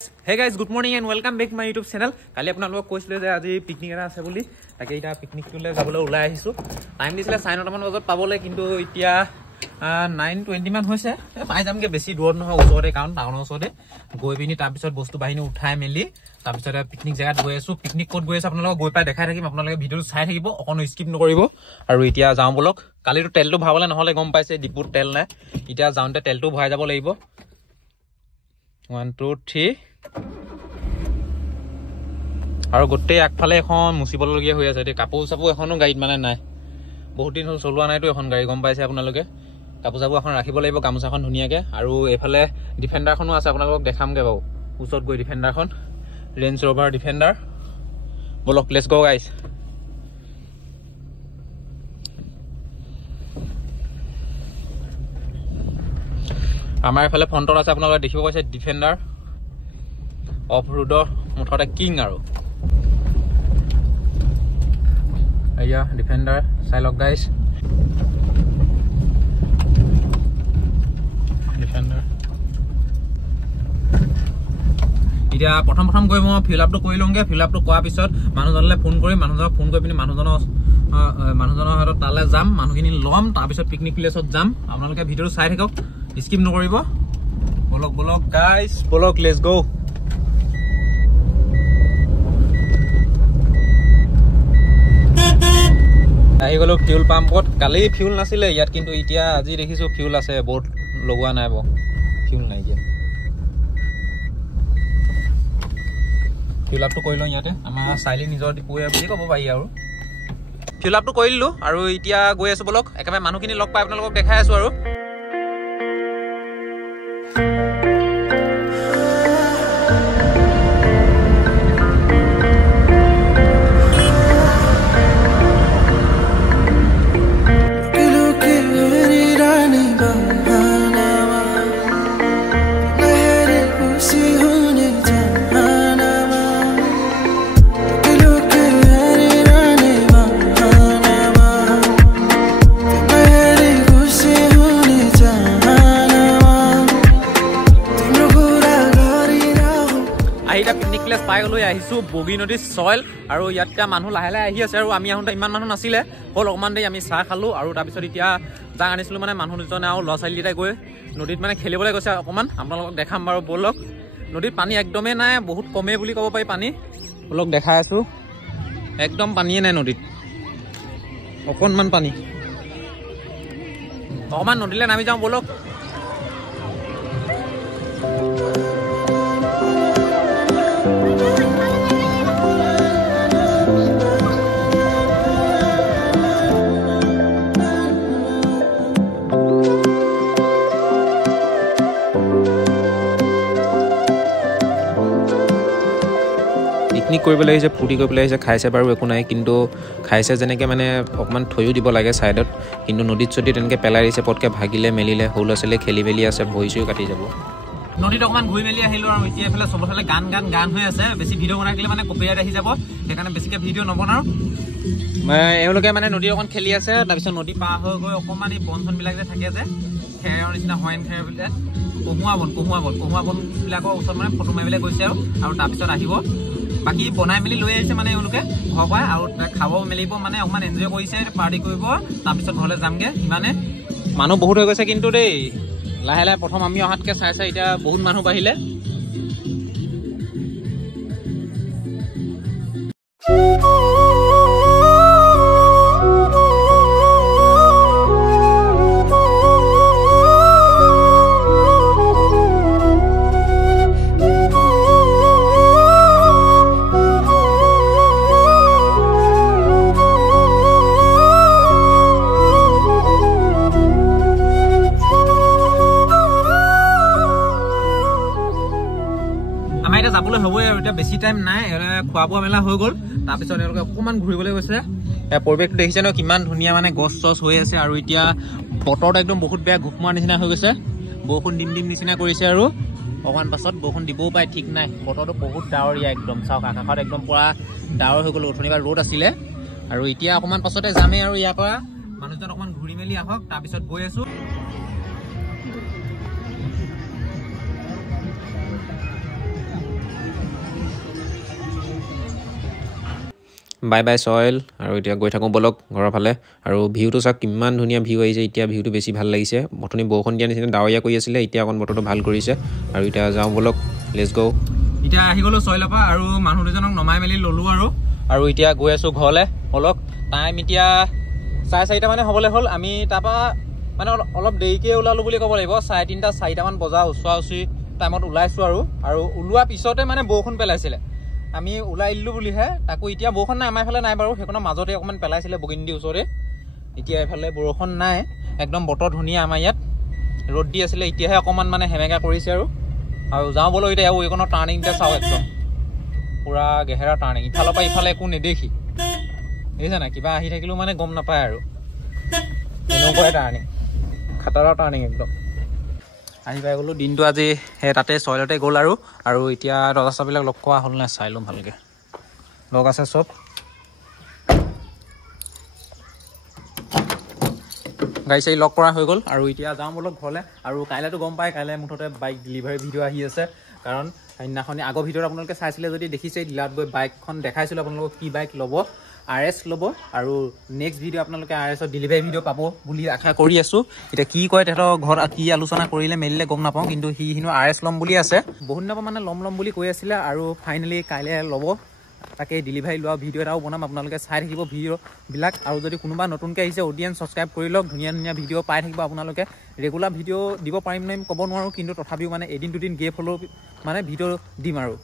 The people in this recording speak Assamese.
Hey guys, good morning and welcome back to my YouTube channel. Kali apnalok koisile je aji picnic era ase boli take eta picnic tule jabole ulai ahisu. Time disile 9:00 man bajat pabole kintu itia 9:20 man hoise. Pai jamge beshi dur no usore kaun town usore goi bini tar pisot bostu bahini uthai meli tar pisot picnic jagat goi asu. Picnic code goi ase apnalok goi pai dekhai thakim apnalok video sai thakibo okono skip nokoribo aru itia jaam bolok kali to tel to bhabole নহলে গম পাইছে dipur tel na itia jaunte tel to bhai jabo lagibo 1 2 3 আৰু গটে একফালে এখন মুসিবল লগিয়া হৈ আছে কাপোৰ সাপো এখনো গাড়ীত মানে নাই বহুত দিন হল চলোৱা নাইতো এখন গাড়ী গম পাইছে আপোনালোকে কাপোৰ সাপো এখন ৰাখিব লাগিব গামুছাখন ধুনিয়াকে আৰু এফালে ডিফেন্ডাৰখনো আছে আপোনালোকক দেখামগে বাও উচত গৈ ডিফেন্ডাৰখন ৰেঞ্জ ৰভাৰ ডিফেন্ডাৰ বলক লেটস গো গাইস আমাৰ এফালে ফ্ৰণ্টত আছে আপোনালোকে দেখিব পাইছে ডিফেন্ডাৰ অফ ৰোডৰ মুঠতে কিং আৰু আয়া ডিফেন্ডাৰ চাইলক গাইস ডিফেন্ডাৰ ইয়া প্ৰথম গৈ মই ফিল আপটো কৰি লংগে ফিল আপটো কৰা পিছত মানুহজনলে ফোন কৰি মানুহজনক ফোন কৰি পিনি মানুহজনৰ হাতত তালে যাম মানুহখিনি লম তাৰ পিছত পিকনিক প্লেছত যাম আপোনালোকে ভিডিঅ চাই থাকক স্কিপ নকৰিব বলক গাইস বলক লেটস গো আহি গলো ফিউল পাম্পত কালি ফিউল নাছিলে ইয়াত কিন্তু ইতিয়া আজি দেখিছো ফিউল আছে বহুত লগোৱা নাই ফিউল নাই কিয়া ফিউল আপটো কৰিলো ইয়াতে আমাৰ চাইলি নিজৰ দিপুৱে বুলি ক'ব পাৰি আৰু ফিউল আপটো কৰিলো আৰু ইতিয়া গৈ আছো বলক একেবাৰে মানুহখিনি লগ পাই আপোনালোকক দেখাই আছো আৰু পাই গলো আহিছো বগি নদীৰ সয়েল আৰু ইয়াতকা মানুহ লাহে আহি আছে আৰু আমি আহোঁতে ইমান মানুহ নাছিলে হল অকমান দেই আমি চাহ খালো আৰু তাৰ পিছত এতিয়া জাং আনিছিলো মানে মানুহ দুজনে আৰু লছাইলিটা গৈ নদীত মানে খেলিবলৈ গৈছে অকমান আপোনালোকক দেখাম বাৰু বলক নদীত পানী একদমে নাই বহুত কমে বুলি ক'ব পাৰি পানী বলক দেখাই আছো একদম পানীয়ে নাই নদীত অকনমান পানী অকমান নদীলৈ নামি যাওঁ বলক পিকনিক কৰিবলৈ আহিছে ফুটি কৰিবলৈ আহিছে খাইছে বাৰু একো নাই কিন্তু খাইছে যেনেকৈ মানে অকণমান থৈও দিব লাগে ছাইডত কিন্তু নদীত যদি তেনেকৈ পেলাই দিছে পটকৈ ভাগিলে মেলিলে সৰু ল'ৰা ছোৱালীয়ে খেলি মেলি আছে ভৰি চৰিও কাটি যাব নদীত অকণমান ঘূৰি মেলি আহিলোঁ আৰু এতিয়া এইফালে চবফালে গান হৈ আছে বেছি ভিডিঅ' বনাই দিলে মানে কপিৰাইট আহি যাব সেইকাৰণে বেছিকৈ ভিডিঅ' নবনাওঁ এওঁলোকে মানে নদী অকণ খেলি আছে তাৰপিছত নদী পাৰ হৈ গৈ অকণমান এই বন চনবিলাক যে থাকে যে খেৰৰ নিচিনা হয়ন খেৰ বুলি কহুৱা বনবিলাকৰ ওচৰত মানে ফটো মাৰিবলৈ গৈছে আৰু তাৰপিছত আহিব বাকি বনাই মেলি লৈ আহিছে মানে এওঁলোকে ঘৰৰ পৰা আৰু খাব মেলিব মানে অকণমান এনজয় কৰিছে পাৰ্টি কৰিব তাৰপিছত ঘৰলৈ যামগে ইমানে মানুহ বহুত হৈ গৈছে কিন্তু দেই লাহে প্ৰথম আমি অহাতকৈ চাই এতিয়া বহুত মানুহ বাঢ়িলে যাবলৈ হ'বই আৰু এতিয়া বেছি টাইম নাই খোৱা বোৱা মেলা হৈ গ'ল তাৰপিছত এওঁলোকে অকণমান ঘূৰিবলৈ গৈছে পৰিৱেশটো দেখিছে ন কিমান ধুনীয়া মানে গছ চছ হৈ আছে আৰু এতিয়া বতৰটো একদম বহুত বেয়া ঘুপ মৰা নিচিনা হৈ গৈছে বৰষুণ দিম নিচিনা কৰিছে আৰু অকণমান পাছত বৰষুণ দিবও পাৰে ঠিক নাই বতৰটো বহুত ডাৱৰীয়া একদম চাওক আকাশত একদম পুৰা ডাৱৰ হৈ গ'ল অথনিবাৰ ৰ'দ আছিলে আৰু এতিয়া অকণমান পাছতে যামেই আৰু ইয়াৰ পৰা মানুহজন অকণমান ঘূৰি মেলি আহক তাৰপিছত গৈ আছো বাই বাই চইল আৰু এতিয়া গৈ থাকোঁ বলক ঘৰৰ ফালে আৰু ভিউটো চাওক কিমান ধুনীয়া ভিউ আহিছে এতিয়া ভিউটো বেছি ভাল লাগিছে অথনি বৰষুণ দিয়া নিচিনা ডাৱৰীয়া কৰি আছিলে এতিয়া অকণ বতৰটো ভাল কৰিছে আৰু এতিয়া যাওঁ বলক লেটছ গো এতিয়া আহি গ'লোঁ চইলৰ পৰা আৰু মানুহ দুজনক নমাই মেলি ল'লোঁ আৰু এতিয়া গৈ আছোঁ ঘৰলৈ বলক টাইম এতিয়া 4:30 মানে হ'বলৈ হ'ল আমি তাৰপৰা মানে অলপ দেৰিকৈ ওলালোঁ বুলি ক'ব লাগিব 3:30 4টামান বজা ওচৰা ওচৰি টাইমত ওলাইছোঁ আৰু ওলোৱাৰ পিছতে মানে বৰষুণ পেলাইছিলে আমি ওলাই দিলোঁ বুলিহে তাকো এতিয়া বৰষুণ নাই আমাৰ এইফালে নাই বাৰু সেইকণৰ মাজতে অকণমান পেলাইছিলে বগিনদী ওচৰতে এতিয়া এইফালে বৰষুণ নাই একদম বতৰ ধুনীয়া আমাৰ ইয়াত ৰ'দ দি আছিলে এতিয়াহে অকণমান মানে সেমেকা কৰিছে আৰু যাওঁ বলো এতিয়া এইকণৰ টাৰ্ণিংতে চাওঁ একদম পুৰা গেহেৰা টাৰ্ণিং ইফালৰ পৰা ইফালে একো নেদেখি দেখিছে নাই কিবা আহি থাকিলেও মানে গম নাপায় আৰু এনেকুৱাই টাৰ্ণিং খাটাৰা টাৰ্ণিং একদম আহি পাই গ'লোঁ দিনটো আজি সেই তাতে চইলতে গ'ল আৰু এতিয়া ৰজা চাবিলাক লগ কৰা হ'ল নাই চাই ল'ম ভালকৈ লগ আছে চব গাড়ী চাড়ী লগ কৰা হৈ গ'ল আৰু এতিয়া যাওঁ বলক ঘৰলৈ আৰু কাইলৈতো গম পায় কাইলৈ মুঠতে বাইক ডেলিভাৰী ভিডিঅ' আহি আছে কাৰণ সেইদিনাখনি আগৰ ভিডিঅ'ত আপোনালোকে চাইছিলে যদি দেখিছে ডিলাৰত গৈ বাইকখন দেখাইছিলোঁ আপোনালোকক কি বাইক ল'ব RS ল'ব আৰু নেক্সট ভিডিঅ' আপোনালোকে RSৰ ডেলিভাৰী ভিডিঅ' পাব বুলি আশা কৰি আছোঁ এতিয়া কি কয় তেহেঁতৰ ঘৰত কি আলোচনা কৰিলে মেলিলে গম নাপাওঁ কিন্তু সি RS ল'ম বুলি আছে বহুত দিনৰ পৰা মানে ল'ম বুলি কৈ আছিলে আৰু ফাইনেলি কাইলৈ ল'ব তাকে ডেলিভাৰী লোৱা ভিডিঅ' এটাও বনাম আপোনালোকে চাই থাকিব ভিডিঅ'বিলাক আৰু যদি কোনোবা নতুনকৈ আহিছে অডিয়েঞ্চ ছাবস্ক্ৰাইব কৰি লওক ধুনীয়া ধুনীয়া ভিডিঅ' পাই থাকিব আপোনালোকে ৰেগুলাৰ ভিডিঅ' দিব পাৰিম নে ক'ব নোৱাৰোঁ কিন্তু তথাপিও মানে এদিন দুদিন গেপ হ'লেও মানে ভিডিঅ' দিম আৰু